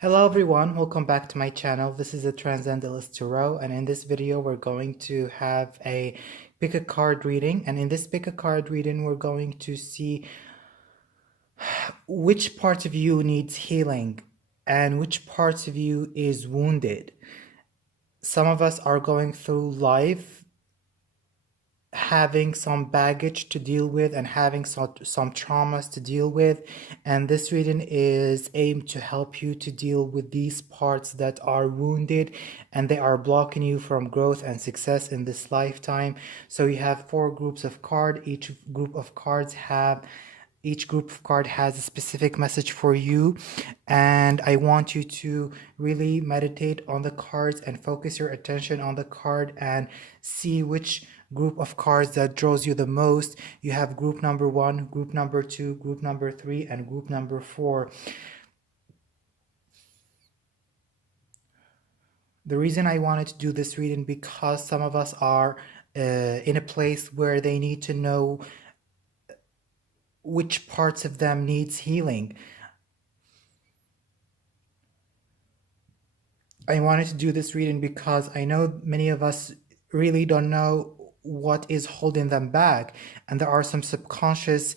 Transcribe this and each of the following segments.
Hello everyone, welcome back to my channel. This is a Transcendentalist Tarot, and in this video we're going to have a pick a card reading. And in this pick a card reading we're going to see which part of you needs healing and which parts of you is wounded. Some of us are going through life having some baggage to deal with and having some traumas to deal with, and this reading is aimed to help you to deal with these parts that are wounded and they are blocking you from growth and success in this lifetime. So you have 4 groups of cards. Each group of cards has a specific message for you, and I want you to really meditate on the cards and focus your attention on the card and see which group of cards that draws you the most. You have group number 1, group number 2, group number 3, and group number 4. The reason I wanted to do this reading because some of us are in a place where they need to know which parts of them needs healing. I wanted to do this reading because I know many of us really don't know what is holding them back, and there are some subconscious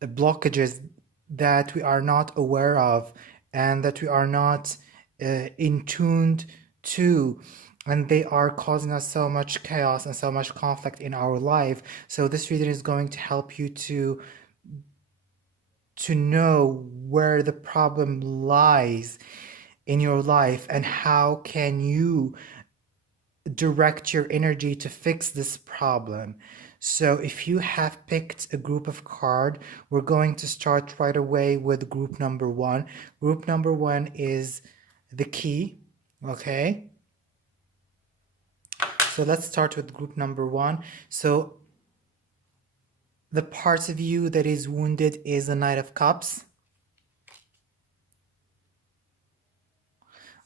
blockages that we are not aware of and that we are not in tuned to, and they are causing us so much chaos and so much conflict in our life. So this reading is going to help you to know where the problem lies in your life and how can you direct your energy to fix this problem. So if you have picked a group of cards, we're going to start right away with group number 1. Group number 1 is the key, okay? So let's start with group number 1. So the parts of you that is wounded is the Knight of Cups.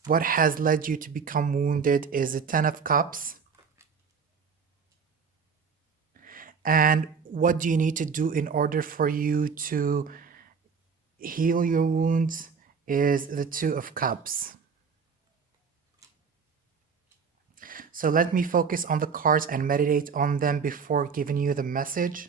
What has led you to become wounded is the Ten of Cups. And what do you need to do in order for you to heal your wounds is the Two of Cups. So let me focus on the cards and meditate on them before giving you the message.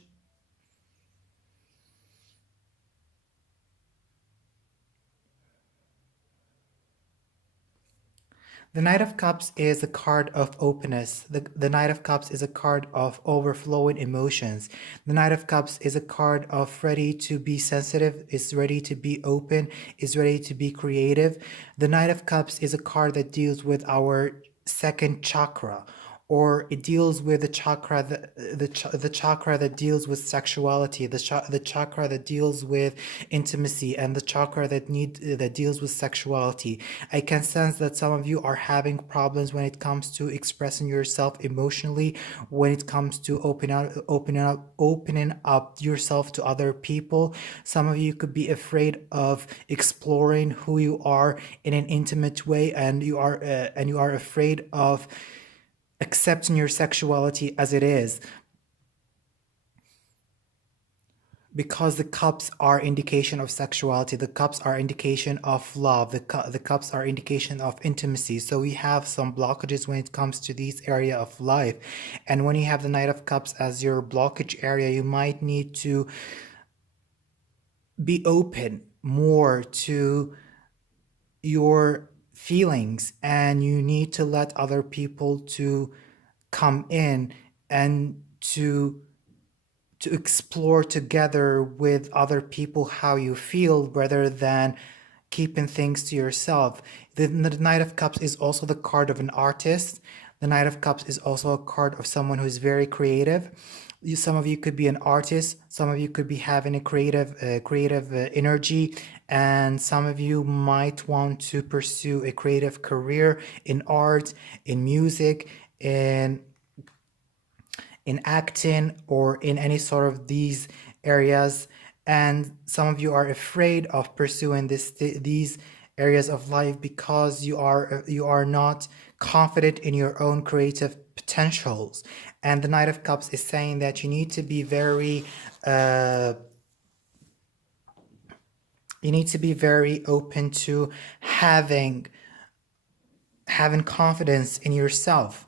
The Knight of Cups is a card of openness. The Knight of Cups is a card of overflowing emotions. The Knight of Cups is a card of ready to be sensitive, is ready to be open, is ready to be creative. The Knight of Cups is a card that deals with our second chakra, or it deals with the chakra, the chakra that deals with sexuality, the chakra that deals with intimacy, and the chakra that deals with sexuality. I can sense that some of you are having problems when it comes to expressing yourself emotionally, when it comes to opening up yourself to other people. Some of you could be afraid of exploring who you are in an intimate way, and you are afraid of accepting your sexuality as it is, because the cups are indication of sexuality, the cups are indication of love, the cups are indication of intimacy. So we have some blockages when it comes to this area of life, and when you have the Knight of Cups as your blockage area, you might need to be open more to your feelings, and you need to let other people to come in and to explore together with other people how you feel, rather than keeping things to yourself. The Knight of Cups is also the card of an artist. The Knight of Cups is also a card of someone who's very creative. Some of you could be an artist, some of you could be having a creative energy, and some of you might want to pursue a creative career in art, in music, in acting, or in any sort of these areas. And some of you are afraid of pursuing these areas of life because you are not confident in your own creative potentials. And the Knight of Cups is saying that you need to be very You need to be very open to having confidence in yourself.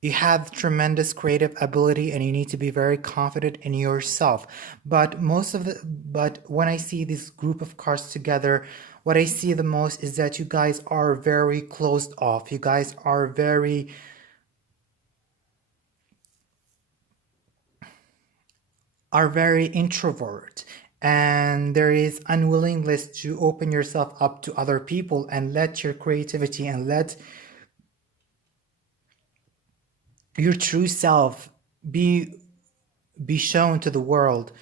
You have tremendous creative ability and you need to be very confident in yourself. But when I see this group of cards together, what I see the most is that you guys are very closed off. You guys are very introvert, and there is unwillingness to open yourself up to other people and let your creativity and let your true self be shown to the world.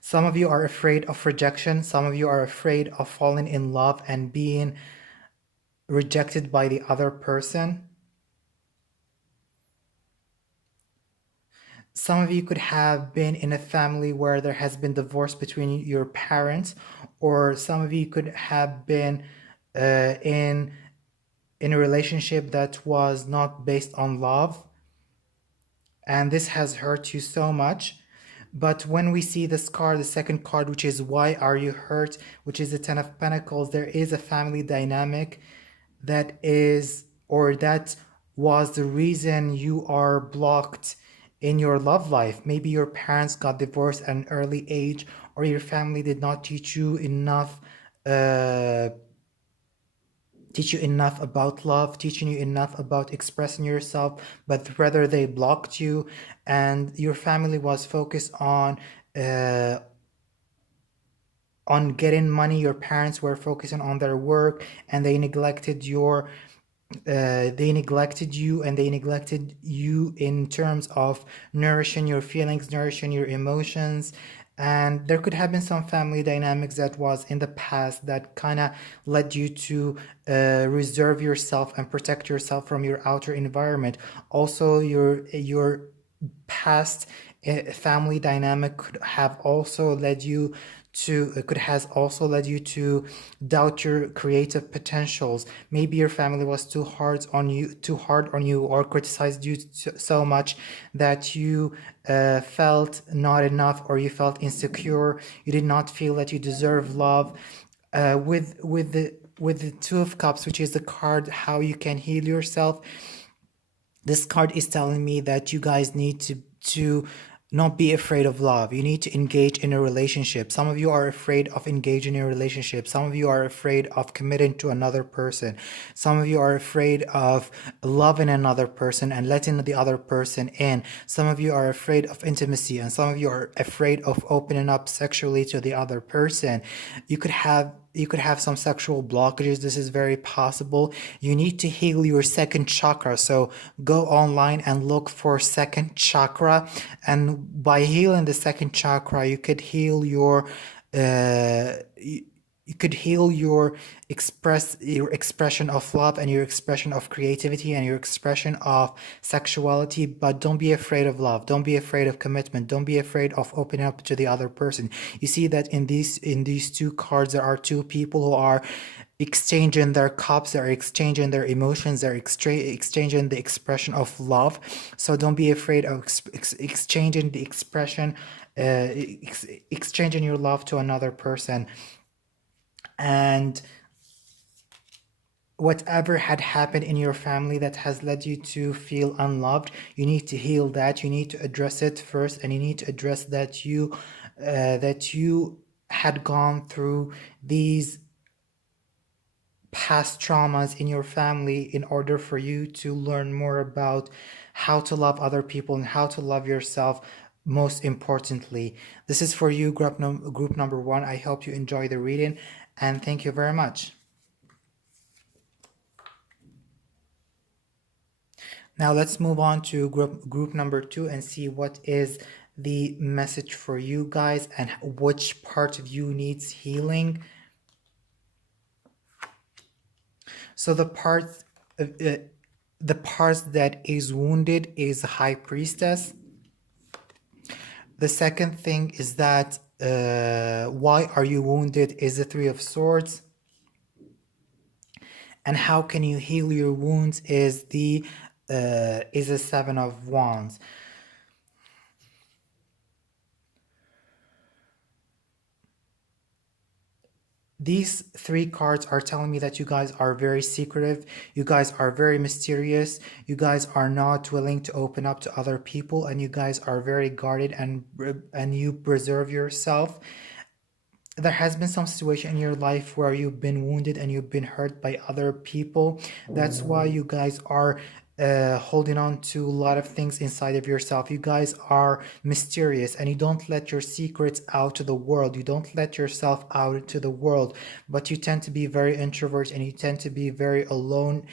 Some of you are afraid of rejection. Some of you are afraid of falling in love and being rejected by the other person. Some of you could have been in a family where there has been divorce between your parents, or some of you could have been in a relationship that was not based on love, and this has hurt you so much. But when we see this card, the second card, which is why are you hurt, which is the Ten of Pentacles, there is a family dynamic that is, or that was the reason you are blocked in your love life. Maybe your parents got divorced at an early age, or your family did not teach you enough about love, teaching you enough about expressing yourself, but rather they blocked you, and your family was focused on getting money. Your parents were focusing on their work, and they neglected you, and they neglected you in terms of nourishing your feelings, nourishing your emotions. And there could have been some family dynamics that was in the past that kind of led you to reserve yourself and protect yourself from your outer environment. Also, your past family dynamic could have also led you to doubt your creative potentials. Maybe your family was too hard on you, or criticized you so much that you felt not enough, or you felt insecure. You did not feel that you deserve love. With the Two of Cups, which is the card how you can heal yourself, this card is telling me that you guys need to not be afraid of love. You need to engage in a relationship. Some of you are afraid of engaging in a relationship. Some of you are afraid of committing to another person. Some of you are afraid of loving another person and letting the other person in. Some of you are afraid of intimacy, and some of you are afraid of opening up sexually to the other person. You could have some sexual blockages. This is very possible. You need to heal your second chakra. So go online and look for second chakra. And by healing the second chakra, you could heal your expression of love, and your expression of creativity, and your expression of sexuality. But don't be afraid of love. Don't be afraid of commitment. Don't be afraid of opening up to the other person. You see that in these two cards, there are two people who are exchanging their cups, they're exchanging their emotions, they're exchanging the expression of love. So don't be afraid of exchanging the expression, exchanging your love to another person. And whatever had happened in your family that has led you to feel unloved, you need to heal that. You need to address it first, and you need to address that you had gone through these past traumas in your family in order for you to learn more about how to love other people and how to love yourself. Most importantly, this is for you, group number 1. I hope you enjoy the reading, and thank you very much. Now let's move on to group number 2 and see what is the message for you guys and which part of you needs healing. So the part that is wounded is High Priestess. The second thing is that why are you wounded is the Three of Swords. And how can you heal your wounds is the Seven of Wands. these three cards are telling me that you guys are very secretive, you guys are very mysterious, you guys are not willing to open up to other people, and you guys are very guarded, and you preserve yourself. There has been some situation in your life where you've been wounded and you've been hurt by other people. That's why you guys are holding on to a lot of things inside of yourself. You guys are mysterious and you don't let your secrets out to the world. You don't let yourself out to the world, but you tend to be very introvert and you tend to be very alone,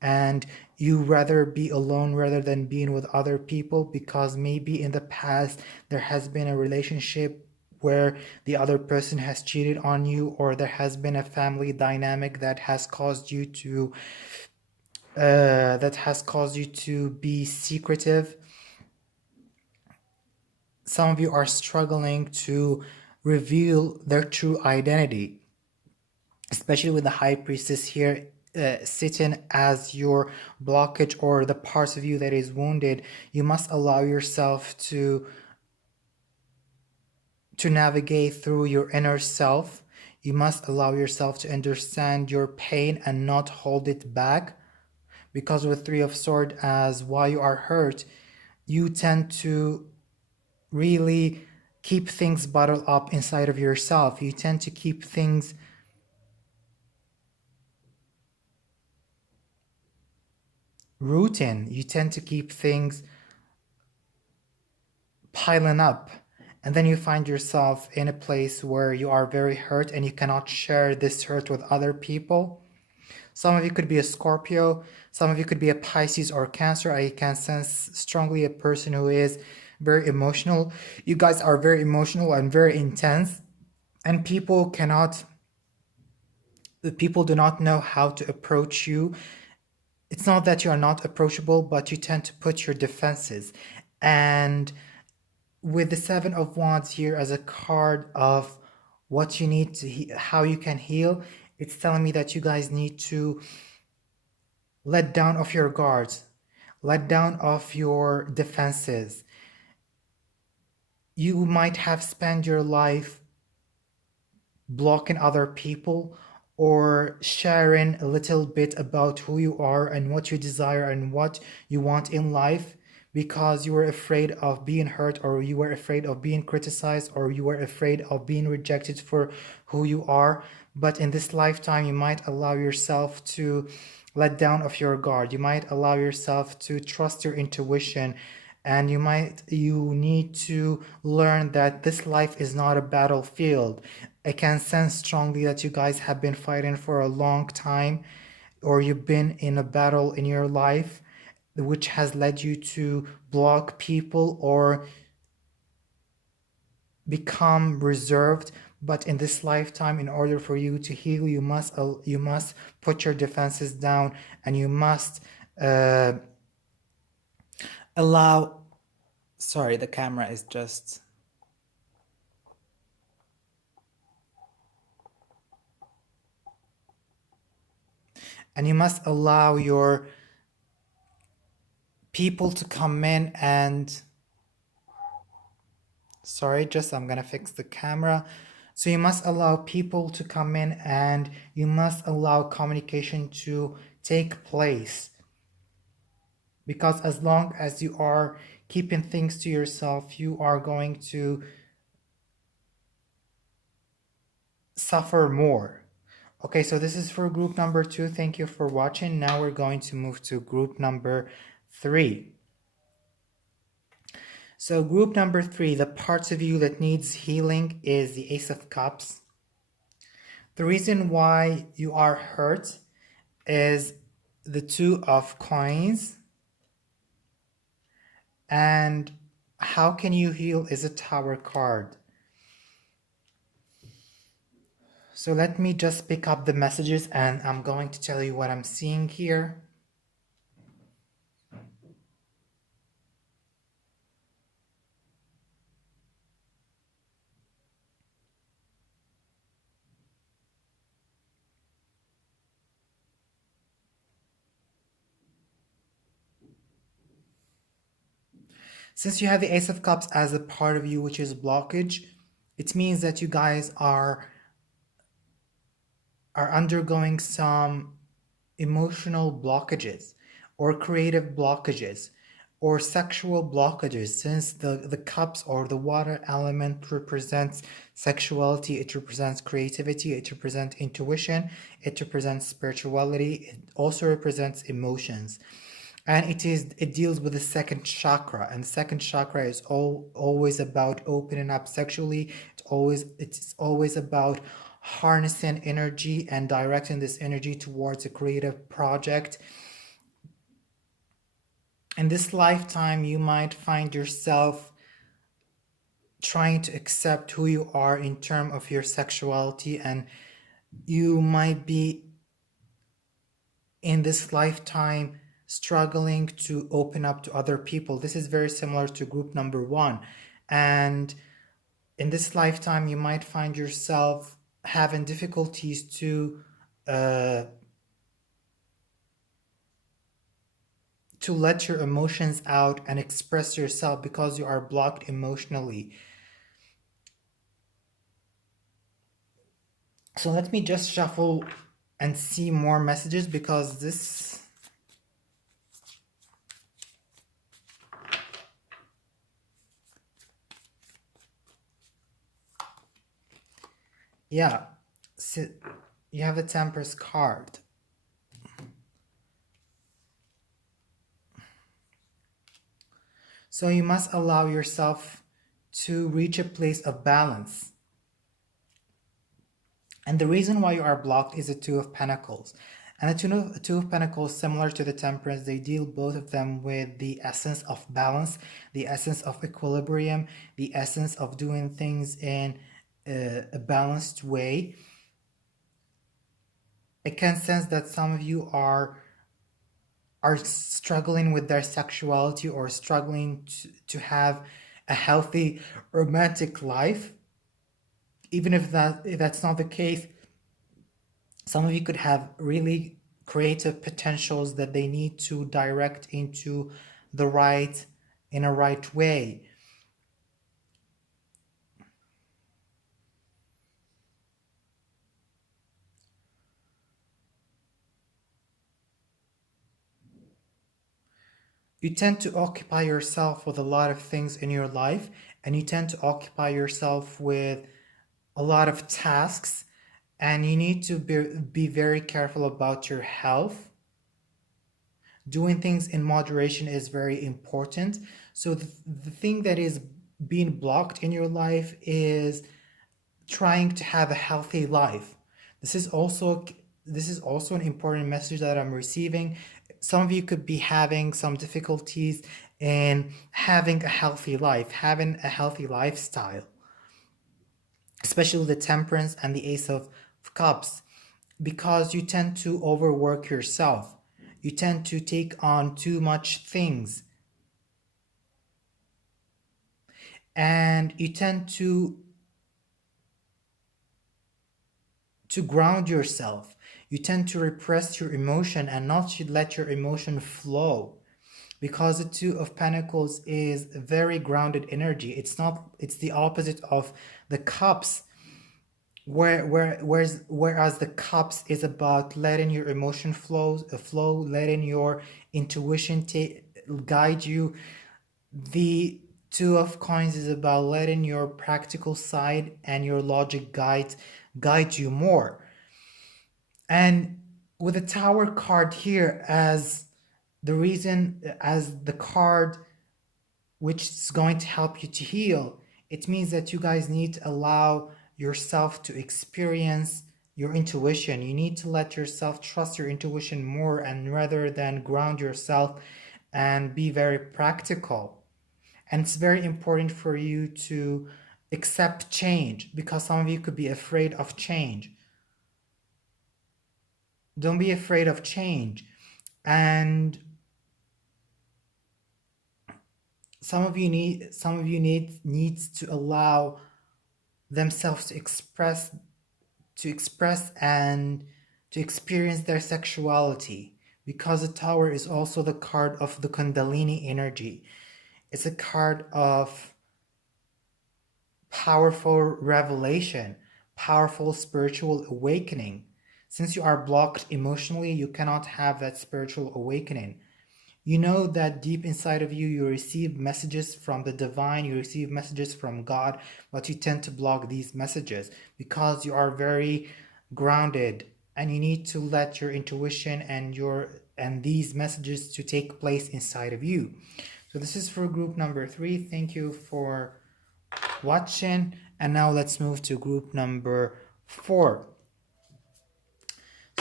and you rather be alone rather than being with other people, because maybe in the past there has been a relationship where the other person has cheated on you, or there has been a family dynamic that has caused you to be secretive. Some of you are struggling to reveal their true identity, especially with the high priestess here sitting as your blockage or the parts of you that is wounded. You must allow yourself to navigate through your inner self. You must allow yourself to understand your pain and not hold it back, because with Three of Swords as why you are hurt, you tend to really keep things bottled up inside of yourself. You tend to keep things rooting. You tend to keep things piling up. And then you find yourself in a place where you are very hurt and you cannot share this hurt with other people. Some of you could be a Scorpio. Some of you could be a Pisces or Cancer. I can sense strongly a person who is very emotional. You guys are very emotional and very intense. And people do not know how to approach you. It's not that you are not approachable, but you tend to put your defenses. And with the Seven of Wands here as a card of what you need to how you can heal, it's telling me that you guys need to let down of your guards, let down of your defenses. You might have spent your life blocking other people or sharing a little bit about who you are and what you desire and what you want in life, because you were afraid of being hurt, or you were afraid of being criticized, or you were afraid of being rejected for who you are. But in this lifetime, you might allow yourself to let down of your guard. You might allow yourself to trust your intuition, and you need to learn that this life is not a battlefield. I can sense strongly that you guys have been fighting for a long time, or you've been in a battle in your life, which has led you to block people or become reserved. But in this lifetime, in order for you to heal, you must put your defenses down, and you must allow. Sorry, the camera is just. And you must allow your people to come in and. Sorry, I'm gonna fix the camera. So you must allow people to come in, and you must allow communication to take place. Because as long as you are keeping things to yourself, you are going to suffer more. Okay, so this is for group number 2. Thank you for watching. Now we're going to move to group number 3. So group number 3, the parts of you that needs healing, is the Ace of Cups. The reason why you are hurt is the Two of Coins. And how can you heal is a Tower card. So let me just pick up the messages and I'm going to tell you what I'm seeing here. Since you have the Ace of Cups as a part of you, which is blockage, it means that you guys are are undergoing some emotional blockages or creative blockages or sexual blockages, since the cups or the water element represents sexuality, it represents creativity, it represents intuition, it represents spirituality, it also represents emotions. And it deals with the second chakra, and the second chakra is always about opening up sexually. It's always about harnessing energy and directing this energy towards a creative project. In this lifetime, you might find yourself trying to accept who you are in terms of your sexuality, and you might be in this lifetime struggling to open up to other people. This is very similar to group number one. And in this lifetime, you might find yourself having difficulties to let your emotions out and express yourself because you are blocked emotionally. So let me just shuffle and see more messages, because this, yeah, so you have the Temperance card. So you must allow yourself to reach a place of balance. And the reason why you are blocked is the Two of Pentacles. And the two of Pentacles, similar to the Temperance, they deal both of them with the essence of balance, the essence of equilibrium, the essence of doing things in a balanced way. I can sense that some of you are struggling with their sexuality, or struggling to have a healthy romantic life. Even if that's not the case, some of you could have really creative potentials that they need to direct into in a right way. You tend to occupy yourself with a lot of things in your life, and you tend to occupy yourself with a lot of tasks, and you need to be very careful about your health. Doing things in moderation is very important. So the thing that is being blocked in your life is trying to have a healthy life. This is also an important message that I'm receiving. Some of you could be having some difficulties in having a healthy life, having a healthy lifestyle, especially the Temperance and the Ace of Cups, because you tend to overwork yourself. You tend to take on too much things, and you tend to ground yourself. You tend to repress your emotion and not to let your emotion flow, because the Two of Pentacles is very grounded energy. It's the opposite of the Cups, whereas the Cups is about letting your emotion flow, letting your intuition guide you. The Two of Coins is about letting your practical side and your logic guide you more. And with the Tower card here as the card which is going to help you to heal, it means that you guys need to allow yourself to experience your intuition. You need to let yourself trust your intuition more, and rather than ground yourself and be very practical. And it's very important for you to accept change, because some of you could be afraid of change. Don't be afraid of change. And some of you needs to allow themselves to express and to experience their sexuality, because the Tower is also the card of the Kundalini energy. It's a card of powerful revelation, powerful spiritual awakening. Since you are blocked emotionally, you cannot have that spiritual awakening. You know that deep inside of you, you receive messages from the divine, you receive messages from God, but you tend to block these messages because you are very grounded, and you need to let your intuition and these messages to take place inside of you. So this is for group number 3. Thank you for watching. And now let's move to group number 4.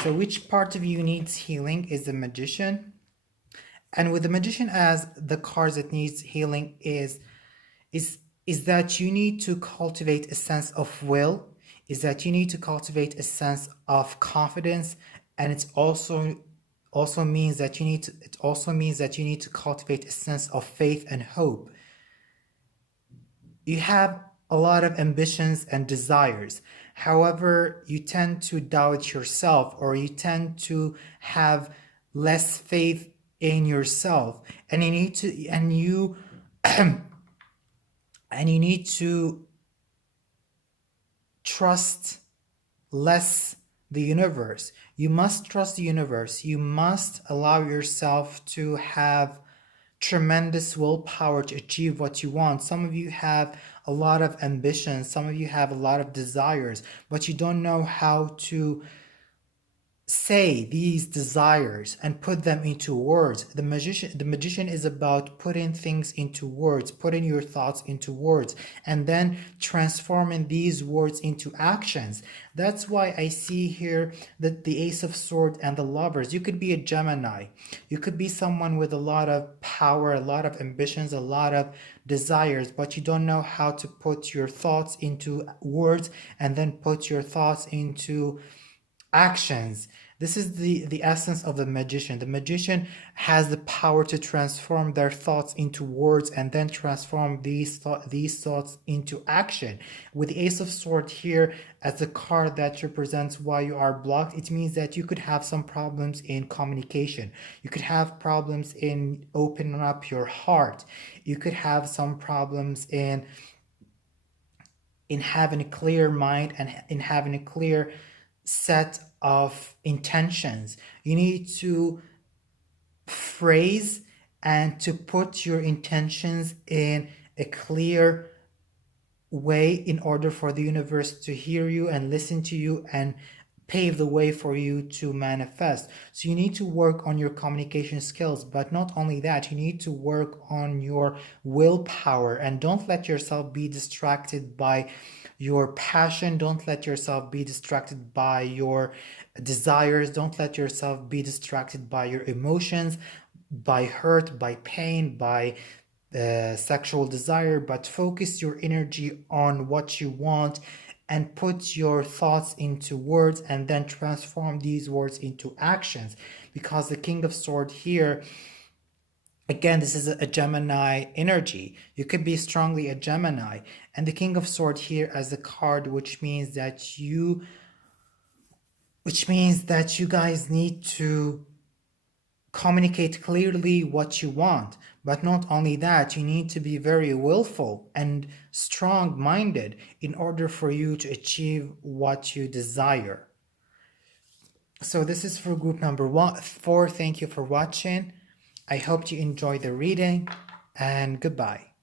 So which part of you needs healing is the Magician. And with the Magician as the card that needs healing is that you need to cultivate a sense of will, is that you need to cultivate a sense of confidence, and it also means that you need to cultivate a sense of faith and hope. You have a lot of ambitions and desires. However, you tend to doubt yourself, or you tend to have less faith in yourself, and you need to trust less the universe. You must trust the universe. You must allow yourself to have tremendous willpower to achieve what you want. Some of you have a lot of ambitions, some of you have a lot of desires, but you don't know how to say these desires and put them into words. The magician is about putting things into words, putting your thoughts into words, and then transforming these words into actions. That's why I see here that the Ace of Swords and the Lovers. You could be a Gemini. You could be someone with a lot of power, a lot of ambitions, a lot of desires, but you don't know how to put your thoughts into words and then put your thoughts into actions. This is the essence of the magician. The magician has the power to transform their thoughts into words and then transform these thoughts into action. With the Ace of Swords here as the card that represents why you are blocked, it means that you could have some problems in communication. You could have problems in opening up your heart. You could have some problems in having a clear mind and in having a clear set of intentions. You need to phrase and to put your intentions in a clear way in order for the universe to hear you and listen to you and pave the way for you to manifest. So you need to work on your communication skills, but not only that, you need to work on your willpower, and don't let yourself be distracted by your passion. Don't let yourself be distracted by your desires. Don't let yourself be distracted by your emotions, by hurt, by pain, by sexual desire, but focus your energy on what you want and put your thoughts into words and then transform these words into actions. Because the King of Swords here, again, this is a Gemini energy. You could be strongly a Gemini. And the King of Swords here as a card, which means that you guys need to communicate clearly what you want. But not only that, you need to be very willful and strong-minded in order for you to achieve what you desire. So this is for group number 4. Thank you for watching. I hope you enjoyed the reading, and goodbye.